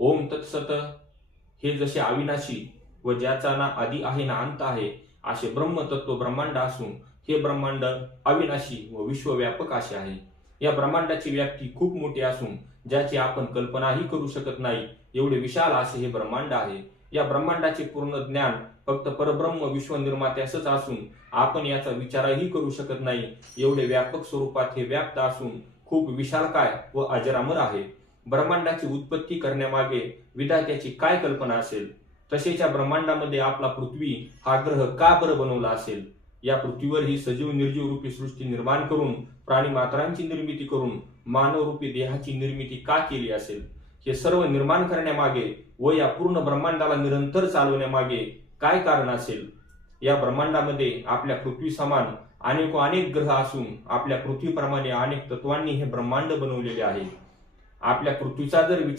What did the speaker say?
ओम तत्सत हे जसे अविनाशी व ज्याचा ना आधी आहे ना अंत आहे असे ब्रह्मतत्व ब्रह्मांड असून हे ब्रह्मांड अविनाशी व विश्वव्यापक असे आहे. या ब्रह्मांडाची व्याप्ती खूप मोठी असून ज्याची आपण कल्पनाही करू शकत नाही एवढे विशाल असे हे ब्रह्मांड आहे. या ब्रह्मांडाचे पूर्ण ज्ञान फक्त परब्रह्म विश्वनिर्मात्यासच असून आपण याचा विचारही करू शकत नाही. एवढे व्यापक स्वरूपात हे व्याप्त असून खूप विशालकाय व अजरामर आहे. ब्रह्मांडाची उत्पत्ती करण्यामागे विधात्याची काय कल्पना असेल? तसेच या ब्रह्मांडामध्ये आपला पृथ्वी हा ग्रह का बरं बनवला असेल? या पृथ्वीवर ही सजीव निर्जीव रूपी सृष्टी निर्माण करून प्राणी मात्रांची निर्मिती करून मानव रूपी देहाची निर्मिती का केली असेल? हे सर्व निर्माण करण्यामागे व या पूर्ण ब्रह्मांडाला निरंतर चालवण्यामागे काय कारण असेल? या ब्रह्मांडामध्ये आपल्या पृथ्वी समान अनेक अनेक ग्रह असून आपल्या पृथ्वीप्रमाणे अनेक तत्वांनी हे ब्रह्मांड बनवलेले आहे. आपल्या पृथ्वीचा जर विचार